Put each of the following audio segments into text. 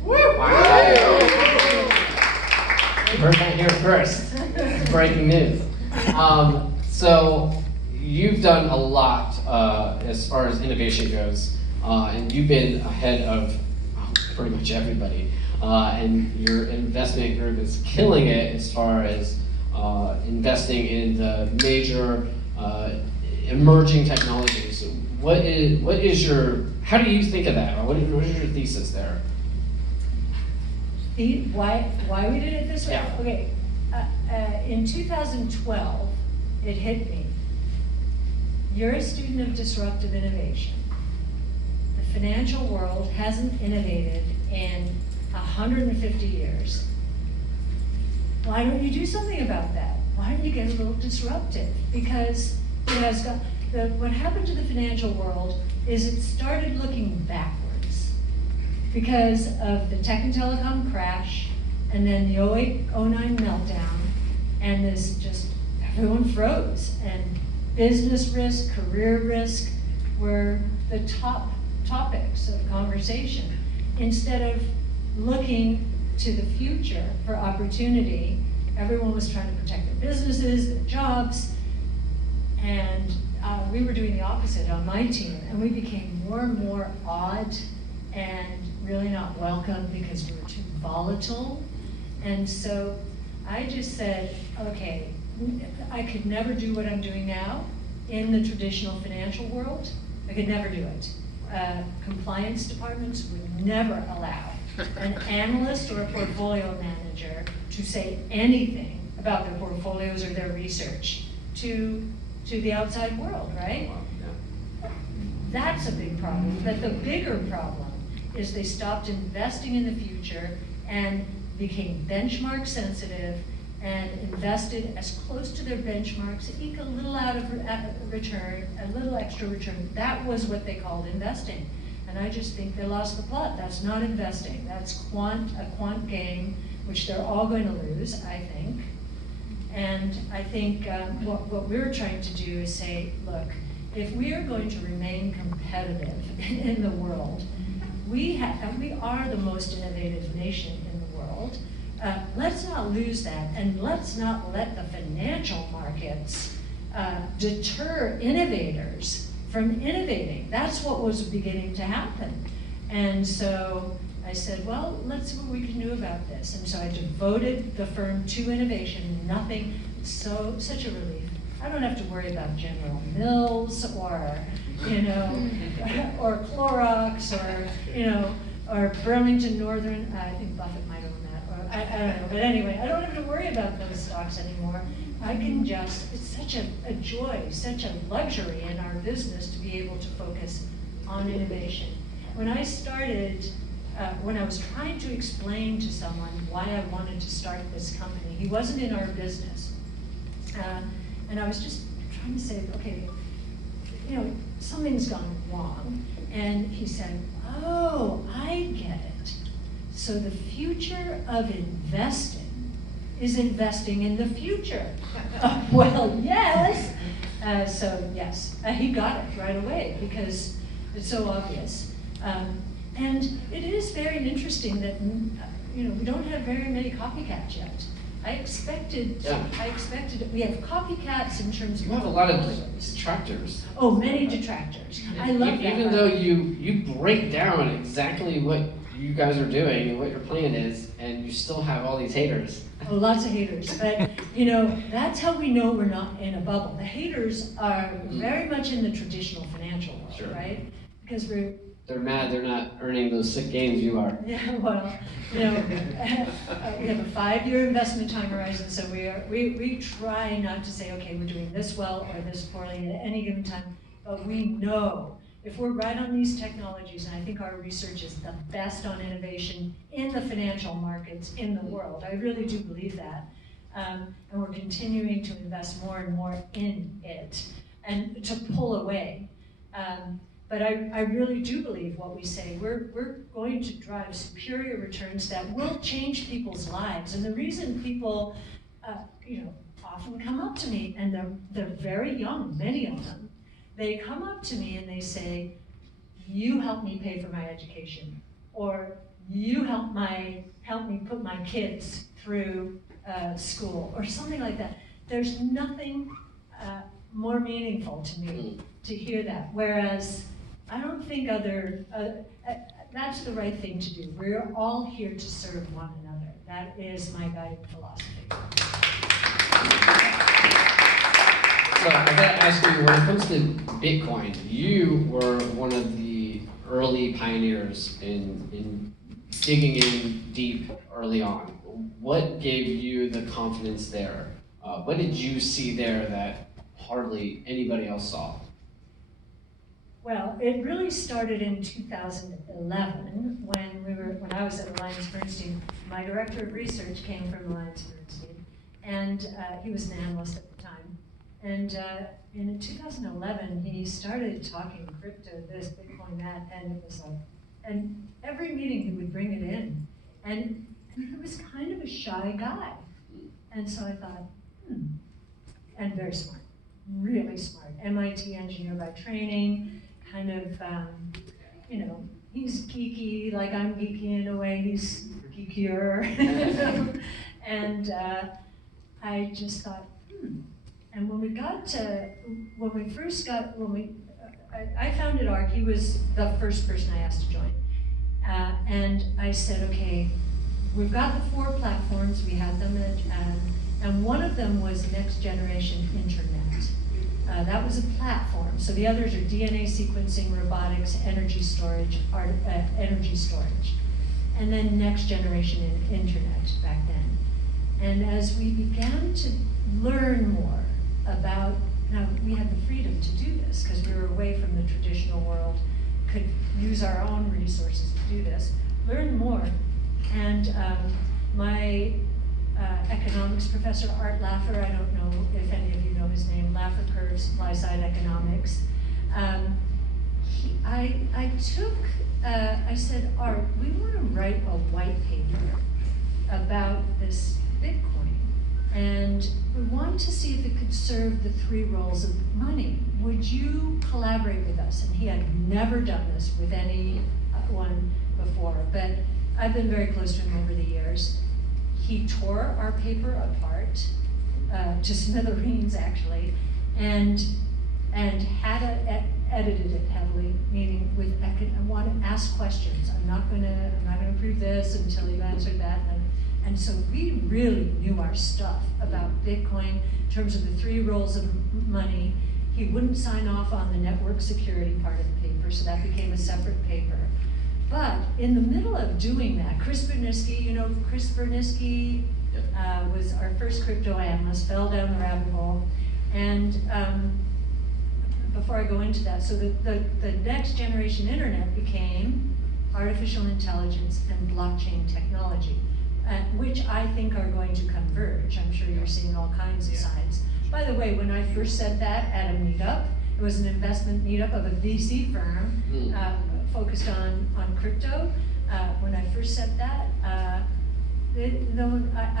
innovation. Wow! Heard that here first. Breaking news. So you've done a lot as far as innovation goes, and you've been ahead of pretty much everybody. And your investment group is killing it as far as investing in the major emerging technologies. What is your, how do you think of that? Or what is your thesis there? Why we did it this way? Yeah. Okay, in 2012, it hit me. You're a student of disruptive innovation. The financial world hasn't innovated in 150 years. Why don't you do something about that? Why don't you get a little disruptive? Because what happened to the financial world is it started looking backwards because of the tech and telecom crash, and then the 08-09 meltdown, and this just, everyone froze, and business risk, career risk were the top topics of conversation. Instead of looking to the future for opportunity, everyone was trying to protect their businesses, their jobs, and we were doing the opposite on my team, and we became more and more odd and really not welcome because we were too volatile. And so I just said, okay, I could never do what I'm doing now in the traditional financial world. I could never do it. Compliance departments would never allow an analyst or a portfolio manager to say anything about their portfolios or their research to the outside world, right? That's a big problem. But the bigger problem is they stopped investing in the future and became benchmark sensitive and invested as close to their benchmarks, eke a little out of return, a little extra return. That was what they called investing. And I just think they lost the plot. That's not investing. That's a quant game, which they're all going to lose, I think. And I think what we're trying to do is say, look, if we are going to remain competitive in the world, we are the most innovative nation in the world. Let's not lose that, and let's not let the financial markets deter innovators from innovating. That's what was beginning to happen. And so I said, well, let's see what we can do about this. And so I devoted the firm to innovation. Nothing, such a relief. I don't have to worry about General Mills or, or Clorox or Burlington Northern. I think Buffett might own that, or I don't know. But anyway, I don't have to worry about those stocks anymore. I can just, it's such a joy, such a luxury in our business to be able to focus on innovation. When I started, when I was trying to explain to someone why I wanted to start this company, he wasn't in our business. And I was just trying to say, okay, something's gone wrong. And he said, oh, I get it. So the future of investing is investing in the future. Well, yes. So yes, he got it right away because it's so obvious. And it is very interesting that we don't have very many copycats yet. I expected we have copycats in terms of. You have a lot of detractors. Oh, many detractors. I love that. Even though you break down exactly what you guys are doing and what your plan is, and you still have all these haters. Oh, lots of haters. But that's how we know we're not in a bubble. The haters are very much in the traditional financial world, sure. Right? Because they're mad they're not earning those sick gains you are. Yeah, well, we have a 5-year investment time horizon, so we try not to say, okay, we're doing this well or this poorly at any given time, but we know if we're right on these technologies, and I think our research is the best on innovation in the financial markets in the world. I really do believe that. And we're continuing to invest more and more in it and to pull away. But I really do believe what we say. We're going to drive superior returns that will change people's lives. And the reason people, often come up to me, and they're very young, many of them. They come up to me and they say, you helped me pay for my education, or you help me put my kids through school, or something like that. There's nothing more meaningful to me to hear that. Whereas I don't think that's the right thing to do. We're all here to serve one another. That is my guiding philosophy. So I gotta ask you, when it comes to Bitcoin, you were one of the early pioneers in digging in deep early on. What gave you the confidence there? What did you see there that hardly anybody else saw? Well, it really started in 2011 when I was at Alliance Bernstein. My director of research came from Alliance Bernstein, and he was an analyst at the time. And in 2011, he started talking crypto, this, Bitcoin, that, and it was like, and every meeting he would bring it in. And he was kind of a shy guy. And so I thought, and very smart, really smart. MIT engineer by training, kind of, he's geeky, like I'm geeky in a way, he's geekier. And I just thought, And when I founded ARK, he was the first person I asked to join. And I said, okay, we've got the 4 platforms, we had them, and one of them was next generation internet. That was a platform. So the others are DNA sequencing, robotics, energy storage, and then next generation internet back then. And as we began to learn more about, now we had the freedom to do this because we were away from the traditional world, could use our own resources to do this, learn more. And my economics professor, Art Laffer, I don't know if any of you know his name, Laffer Curve Supply Side Economics. I said, Art, we want to write a white paper about this Bitcoin, and we want to see if it could serve the 3 roles of money. Would you collaborate with us? And he had never done this with anyone before, but I've been very close to him over the years. He tore our paper apart, to smithereens actually, and had edited it heavily, meaning I want to ask questions. I'm not gonna prove this until you answered that. And so we really knew our stuff about Bitcoin in terms of the 3 roles of money. He wouldn't sign off on the network security part of the paper, so that became a separate paper. But in the middle of doing that, Chris Bernisky, was our first crypto analyst, fell down the rabbit hole. And before I go into that, so the next generation internet became artificial intelligence and blockchain technology, which I think are going to converge. I'm sure you're seeing all kinds of signs. By the way, when I first said that at a meetup, it was an investment meetup of a VC firm focused on crypto. When I first said that, I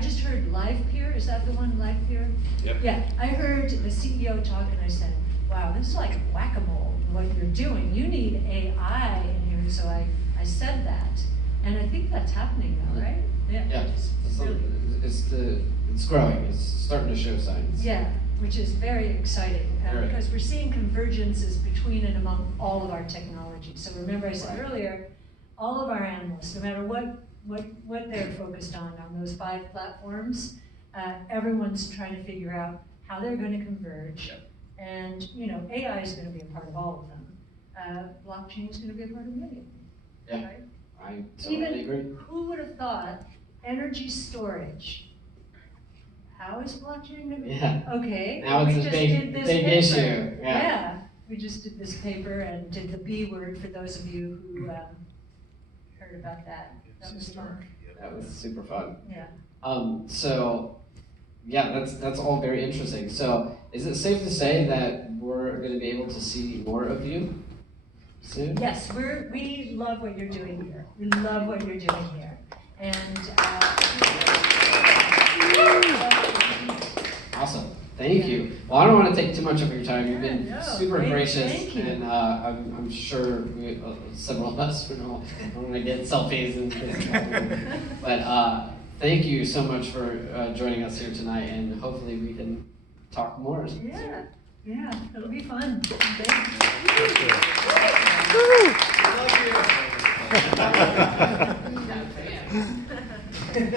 just heard LivePeer. Is that the one, LivePeer? Yep. Yeah, I heard the CEO talk and I said, wow, this is like whack-a-mole, what you're doing. You need AI in here. So I said that. And I think that's happening now, right? Yeah, it's growing. It's starting to show signs. Yeah, which is very exciting Very. because we're seeing convergences between and among all of our technology. So remember I said earlier, all of our analysts, no matter what they're focused on those 5 platforms, everyone's trying to figure out how they're going to converge. Yep. And AI is going to be a part of all of them. Blockchain is going to be a part of many of them. Yeah. Right? I totally agree. Who would have thought energy storage? How is blockchain going to be? Yeah. Okay. Now it's a big issue. Yeah. We just did this paper and did the B word for those of you who heard about that. That was fun. That was super fun. Yeah. So, yeah, that's all very interesting. So, is it safe to say that we're going to be able to see more of you soon? Yes, we love what you're doing here. We love what you're doing here. And Awesome. Thank you. Well, I don't want to take too much of your time. You've been Yeah, no, super thank gracious, you. and I'm sure several of us are going to get selfies and things. But thank you so much for joining us here tonight, and hopefully we can talk more. Yeah, it'll be fun. Thanks. Thank you.